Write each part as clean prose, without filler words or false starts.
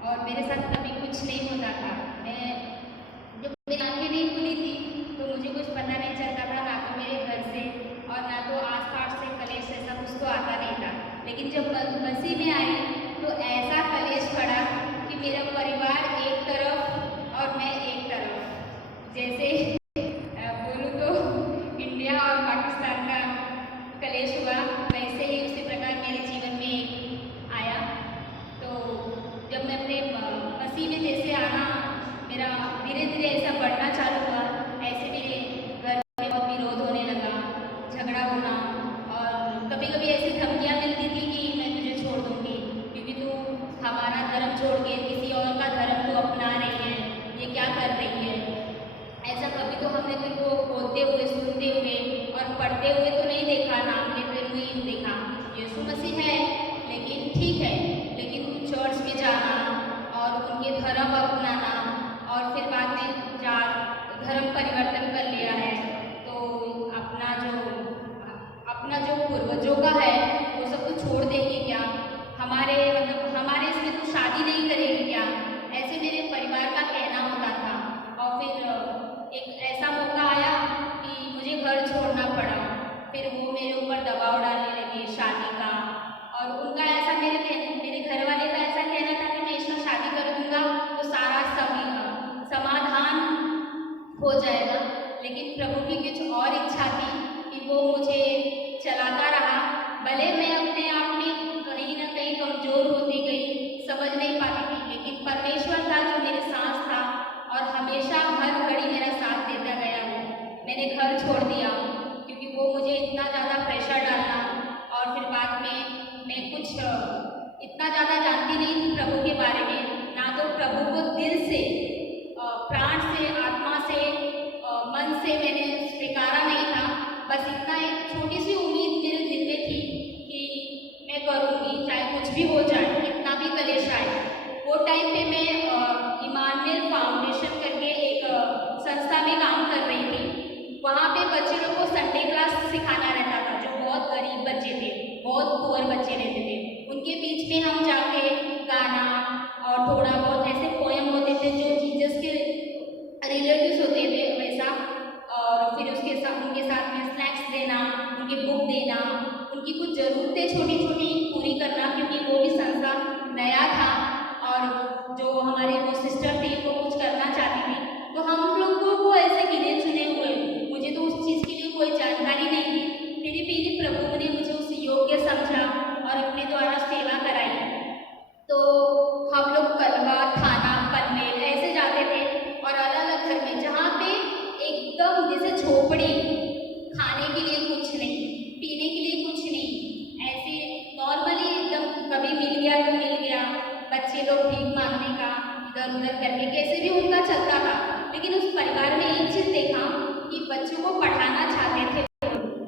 और मेरे साथ कभी कुछ नहीं होता था। मैं जब मेरी आँखें नहीं खुली थी तो मुझे कुछ पता नहीं चलता था, ना तो मेरे घर से और ना तो आस-पास से कलेश ऐसा कुछ तो आता नहीं था। लेकिन जब मसीह में आई तो ऐसा कलेश पड़ा कि मेरा परिवार एक तरफ और मैं एक तरफ। जैसे बोलूँ तो इंडिया और पाकिस्तान का कलेश हुआ, वैसे ही उसी प्रकार मेरे जीवन में आया। तो जब मैं अपने मसीह में जैसे आना मेरा धीरे धीरे ऐसा बढ़ना चालू हुआ, ऐसे मेरे घर में बहुत विरोध होने लगा, झगड़ा होना, और कभी कभी ऐसी धमकियाँ मिलती थी कि मैं तुझे छोड़ दूँगी क्योंकि तू हमारा धर्म छोड़ के किसी और का धर्म तू अपना रही है, ये क्या कर रही है। ऐसा कभी तो हमने तेरे को बोलते हुए, सुनते हुए और पढ़ते हुए तो नहीं देखा, नाम लेते हुए ही देखा। यीशु मसीह है लेकिन ठीक है, लेकिन चर्च में जाना और उनके धर्म अपनाना और फिर बाद में जा धर्म परिवर्तन कर लिया है, तो अपना जो पूर्वजों का है वो सब तो छोड़ देंगे क्या, हमारे मतलब हमारे इसमें तो शादी नहीं करेंगे क्या, ऐसे मेरे परिवार का कहना होता था। और फिर एक ऐसा मौका आया कि मुझे घर छोड़ना पड़ा, फिर वो मेरे ऊपर दबाव डालने लगे शादी का, और उनका ऐसा मेरे घर वाले का ऐसा कहना था कि मैं इसमें शादी कर दूंगा तो सारा समाधान हो जाएगा। लेकिन प्रभु की कुछ और इच्छा थी कि वो मुझे चलाता रहा, भले मैं अपने आप में कहीं ना कहीं कमजोर होती गई, समझ नहीं पाती थी, लेकिन परमेश्वर था जो मेरे साथ था और हमेशा हर घड़ी मेरा साथ देता गया। मैंने घर छोड़ दिया क्योंकि वो मुझे इतना ज़्यादा प्रेशर डालना, और फिर बाद में मैं कुछ इतना ज़्यादा जानती नहीं थी प्रभु के बारे में, ना तो प्रभु को दिल से, प्राण से, आत्मा से, मन से मैंने स्वीकारा नहीं था। बस इतना एक छोटी सी उम्मीद मेरे दिल में थी कि मैं करूँगी चाहे कुछ भी हो जाए, कितना भी कलेश आए। वो टाइम पे मैं इमानुएल फाउंडेशन करके एक संस्था में काम कर रही थी। वहाँ पे बच्चे लोगों को संडे क्लास सिखाना रहता था, जो बहुत गरीब बच्चे थे, बहुत पुअर बच्चे रहते थे, उनके बीच में हम जाके गाना और थोड़ा बहुत ऐसे पोएम होते थे जो जीसस के रिलेटिव्स होते थे वैसा, और फिर उनके साथ में स्नैक्स देना, उनकी बुक देना, उनकी कुछ ज़रूरतें छोटी छोटी पूरी करना, क्योंकि वो भी संस्था नया था और जो हमारे वो सिस्टर थी वो कुछ करना चाहती थी, तो हम लोग को वो ऐसे गिने चुने हुए, मुझे तो उस चीज़ के लिए कोई जानकारी नहीं थी, फिर भी प्रभु ने मुझे उस योग्य समझा और अपने द्वारा सेवा कराई। तो हम लोग कलवा, थाना, पनवेल ऐसे जाते थे और अलग अलग घर में, जहाँ पे एकदम जैसे झोपड़ी, खाने के लिए कुछ नहीं, पीने के लिए कुछ नहीं, ऐसे नॉर्मली एकदम कभी मिल गया तो मिल गया, बच्चे लोग भीख मांगने का इधर उधर करके कैसे भी उनका चलता था। लेकिन उस परिवार में एक चीज़ देखा कि बच्चों को पढ़ाना चाहते थे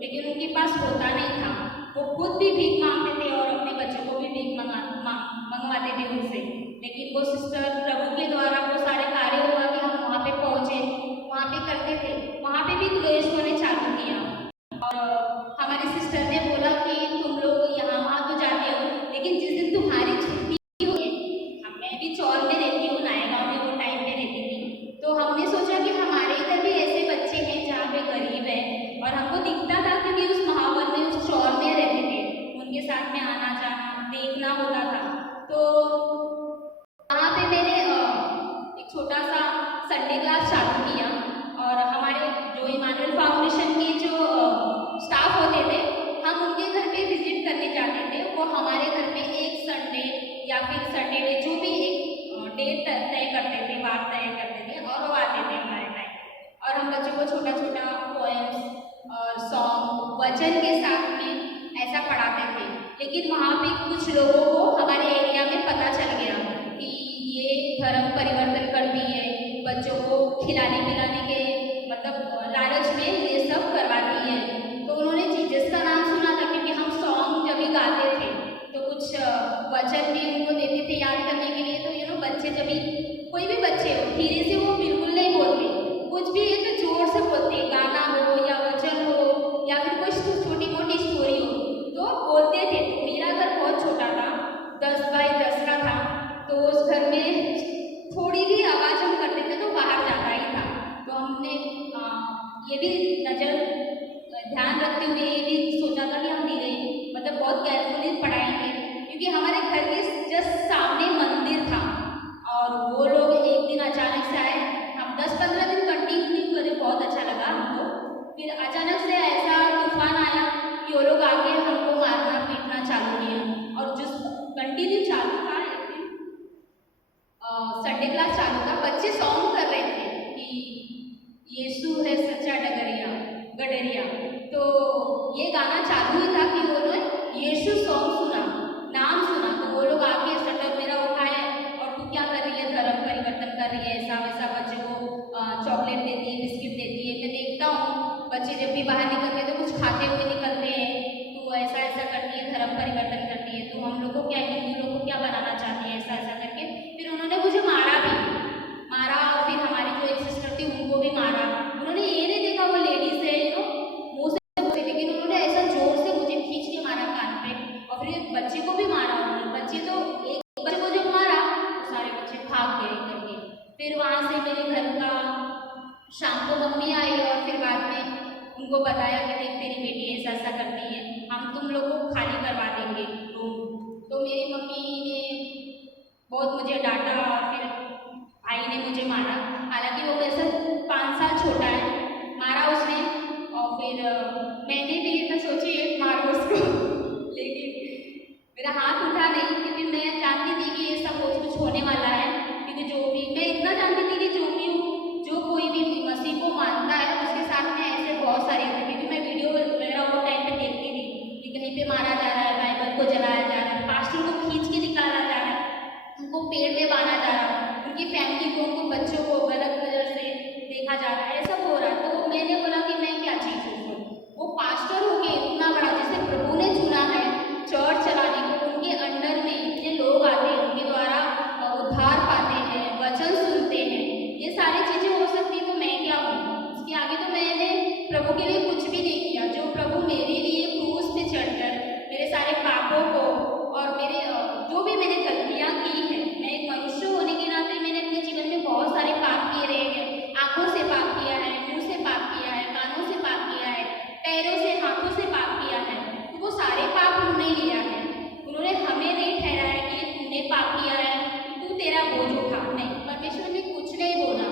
लेकिन उनके पास होता नहीं था, वो खुद भी भीख मांगते थे और अपने बच्चों को भी भीख मंगवाते थे उनसे। लेकिन वो सिस्टर प्रभु के द्वारा वो सारे कार्य हुआ कि हम वहाँ पे पहुँचे, वहाँ पे करते थे, वहाँ पे भी क्लेश होने चालू किया। और हमारी सिस्टर ने बोला कि तुम लोग यहाँ वहाँ तो जाते हो, लेकिन जिस दिन तुम्हारी छुट्टी हुई, मैं भी चौर में रहती हूँ, नायगांव में वो टाइम में रहती थी, तो हमने सोचा कि हमारे इधर भी ऐसे बच्चे हैं जहाँ पे गरीब है, और हमको दिखता था क्योंकि उस माहौल में, उस चौर में रहते थे, उनके साथ में आना जाना देखना होता था। तो वहाँ पे मैंने एक छोटा सा संडे क्लास चालू किया, और हमारे जो इमानुएल फाउंडेशन के जो स्टाफ होते थे, हम उनके घर पे विजिट करने जाते थे। वो हमारे घर में एक संडे या फिर सैटरडे जो भी एक डेट तय करते थे, बार तय करते थे, और वो आते थे हमारे टाइम, और हम बच्चों को छोटा छोटा पोएम्स और सॉन्ग वचन के साथ में ऐसा पढ़ाते थे। लेकिन वहाँ पे कुछ लोगों को हमारे एरिया में पता चल गया कि ये धर्म परिवर्तन करती है, बच्चों को खिलाने पिलाने के मतलब लालच में ये सब करवाती है। तो उन्होंने जीसस का नाम सुना था, क्योंकि हम सॉन्ग जब भी गाते थे तो कुछ वचन भी उनको देते थे याद करने के लिए। तो बच्चे जब भी, कोई भी बच्चे हो, धीरे से वो बिल्कुल नहीं बोलते, कुछ भी है तो जोर से बोलते, गाना हो या वचन हो या फिर कोई छोटी मोटी स्टोरी हो तो बोलते थे। तो मेरा घर बहुत छोटा था, 10 बाय 10 का था, तो उस घर में संडे क्लास चालू था, बच्चे सॉन्ग कर रहे थे कि यीशु है सच्चा डगरिया गडरिया। तो ये गाना चालू ही था कि उन्होंने यीशु सॉन्ग सुना, नाम सुना, तो वो लोग आके शटर मेरा उठाए और तू क्या कर रही है, धर्म परिवर्तन कर रही है, ऐसा वैसा, बच्चे को चॉकलेट देती है, बिस्किट देती है। मैं देखता हूँ बच्चे जब भी बाहर निकलते हैं तो कुछ खाते हुए निकलते हैं, तू ऐसा ऐसा करती है, धर्म परिवर्तन करती है, तो हम लोग को क्या, हिंदू लोग को क्या बनाना चाहती है, ऐसा ऐसा करके। फिर उन्होंने मुझे मारा भी, मारा। और फिर हमारी जो एक सिस्टर थी उनको भी मारा। उन्होंने ये नहीं देखा वो लेडीज है मुंह से बोले, लेकिन उन्होंने ऐसा जोर से मुझे खींच के मारा कान पे, और फिर एक बच्चे को भी मारा उन्होंने। बच्चे तो एक बच्चे को जब मारा तो सारे बच्चे भाग गए करके। फिर वहाँ से मेरे घर का शाम को मम्मी आई और फिर बाद में उनको बताया कि देख तेरी बेटी ऐसा ऐसा करती है, हम तुम लोग को खाली करवा देंगे रूम। तो मेरी मम्मी ने बहुत मुझे डांटा और फिर आई ने मुझे मारा। हालांकि वो वैसे 5 साल छोटा है, मारा उसने। और फिर मैंने भी इतना सोची एक मारो उसको लेकिन मेरा हाथ उठा नहीं, क्योंकि मैं जानती थी कि ये सब कुछ होने वाला है। क्योंकि जो भी मैं इतना जानती थी कि जो कोई भी मसीह को मानता है उसके साथ में ऐसे बहुत सारे होते हैं। क्योंकि मैं वीडियो वगैरह वो टाइम पे देखती थी कि कहीं पे मारा जा रहा है, बाइबल को जलाया जा रहा है, पास्टर को खींच के निकाला जा रहा है, उनको पेड़ में बांधा जा रहा है, उनकी फैमिली को, उनको बच्चों को गलत नज़र से देखा जा रहा है, ऐसा हो रहा है। तो मैंने बोला कि मैं क्या चीज़ हूँ, वो पास्टर हो के इतना बड़ा जिसे प्रभु ने चुना है चर्च चलाने को, उनके अंडर में इतने लोग आते हैं, उनके द्वारा उद्धार पाते हैं, वचन सुनते हैं, ये सारी चीज़ें हो सकती तो मैं क्या हूँ उसके आगे। तो मैंने प्रभु के लिए कुछ भी नहीं किया। जो प्रभु मेरे लिए क्रूस पे चढ़कर मेरे सारे पापों को और मेरे जो भी मैंने गलतियाँ की है, मैं एक मनुष्य होने के नाते मैंने अपने जीवन में बहुत सारे पाप किए रहे हैं। आँखों से पाप किया है, मुँह से पाप किया है, कानों से पाप किया है, पैरों से हाथों से पाप किया है। तो वो सारे पाप उन्होंने लिया है, उन्होंने हमें नहीं ठहराया कि तूने पाप किया है तू तेरा बोझ उठा। नहीं, परमेश्वर ने कुछ नहीं बोला।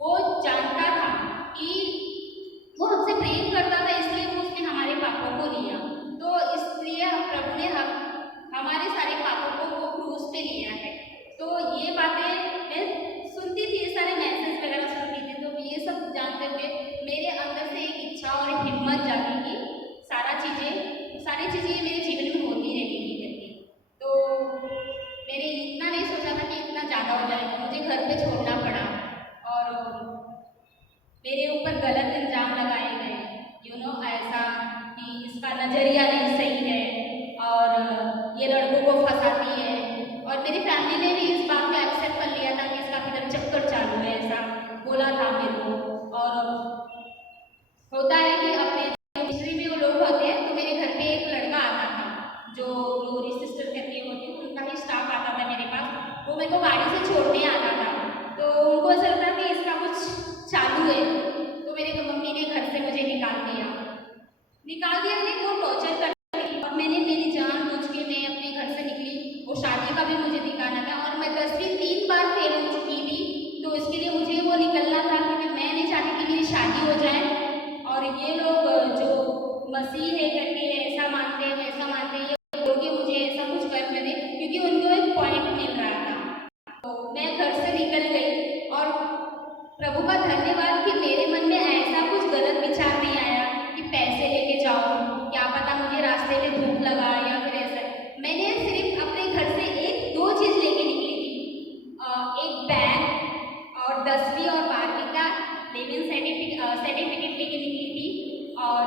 वो जानता था कि वो हमसे प्रेम करता था, इसलिए वो उसने हमारे पापों को लिया। तो इसलिए प्रभु ने हमारे सारे पापों को वो क्रूस पे लिया है। तो ये बातें मैं सुनती थी, ये सारे मैसेज वगैरह सुनती थी। तो ये सब जानते हुए मेरे अंदर से एक इच्छा और हिम्मत जागी कि सारी चीज़ें मेरे जीवन में होती रहेगी करके। तो मैंने इतना नहीं सोचा था कि इतना ज़्यादा हो जाएगा। मुझे घर पे छोड़ना पड़ा और मेरे ऊपर गलत इल्ज़ाम लगाए गए, ऐसा कि इसका नज़रिया नहीं सही है और ये लड़कों को फंसाती है। और मेरी फैमिली ने भी इस बात को एक्सेप्ट कर लिया था कि इसका फिर चक्कर चालू है, ऐसा बोला था मेरे को। और होता है कि अपने मिस्ट्री में वो लोग होते हैं, तो मेरे घर पे एक लड़का आता था जो ग्लोरी सिस्टर कहती होती, उनका ही स्टाफ आता था मेरे पास। वो मेरे को गाड़ी से छोड़ने आता था, तो उनको ऐसा लगता कि इसका कुछ चालू है। तो मेरे मम्मी ने घर से मुझे निकाल दिया नहीं, वो टॉर्चर करती थी। और मैंने मेरी जान बूझ के मैं अपने घर से निकली। वो शादी का भी मुझे दिखाना था और मैं 10वीं 3 बार फेल हो चुकी थी। तो इसके लिए मुझे वो निकलना था, क्योंकि मैं नहीं चाहती कि मेरी शादी हो जाए और ये लोग जो मसीह है करके ऐसा मानते हैं वैसा मानते हैं, ये बोल के मुझे ऐसा कुछ कर दे, क्योंकि उनको एक पॉइंट मिल रहा था। तो मैं घर से निकल गई और प्रभु का धन्यवाद कि मेरे मन में ऐसा कुछ गलत विचार नहीं आया कि पैसे लेके जाओ, क्या पता मुझे रास्ते में धूप लगा या फिर ऐसा। मैंने सिर्फ अपने घर से 1-2 चीज़ लेके निकली थी, एक बैग और 10वीं और 12वीं का लेविन सर्टिफिकेट लेके निकली थी। और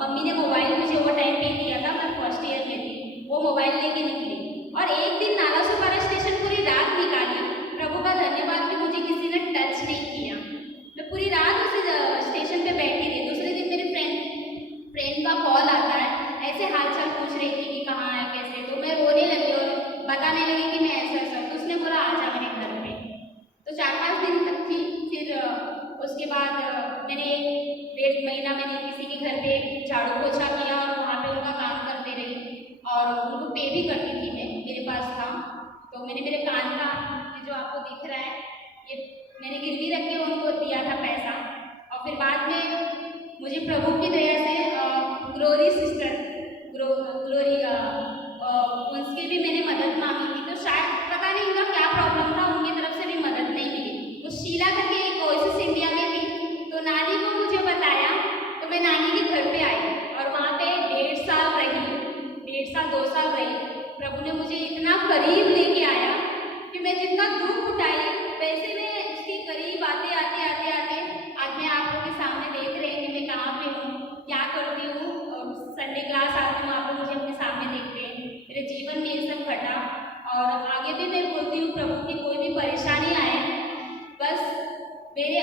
मम्मी ने मोबाइल मुझे वो टाइम पे दिया था, मैं फर्स्ट ईयर में थी, वो मोबाइल लेके निकली। और एक दिन नाला सुपारा स्टेशन पूरी रात निकाली। प्रभु का धन्यवाद कि मुझे किसी ने टच नहीं किया। मैं पूरी रात उस स्टेशन पे बैठी रही। दूसरे दिन मेरे फ्रेंड का कॉल आता है, ऐसे हाल चाल पूछ रही थी कि कहाँ है कैसे। तो मैं रोने लगी और बताने लगी कि मैं ऐसा। तो उसने बोला आ जा मेरे घर पे। तो 4-5 दिन तक थी। फिर उसके बाद मैंने 1.5 महीना मैंने किसी के घर पे झाड़ू पोछा किया और वहाँ पे उनका काम करते रही और उनको पे भी करती थी मैं, मेरे पास था। तो मैंने मेरे कान का ये जो आपको दिख रहा है, ये मैंने गिरवी रख के उनको दिया था पैसा। और फिर बाद में मुझे प्रभु की दया से ग्लोरी सिस्टर ग्लोरी उसकी भी मैंने मदद मांगी थी। तो शायद पता नहीं उनका क्या प्रॉब्लम था, उनकी तरफ से भी मेरे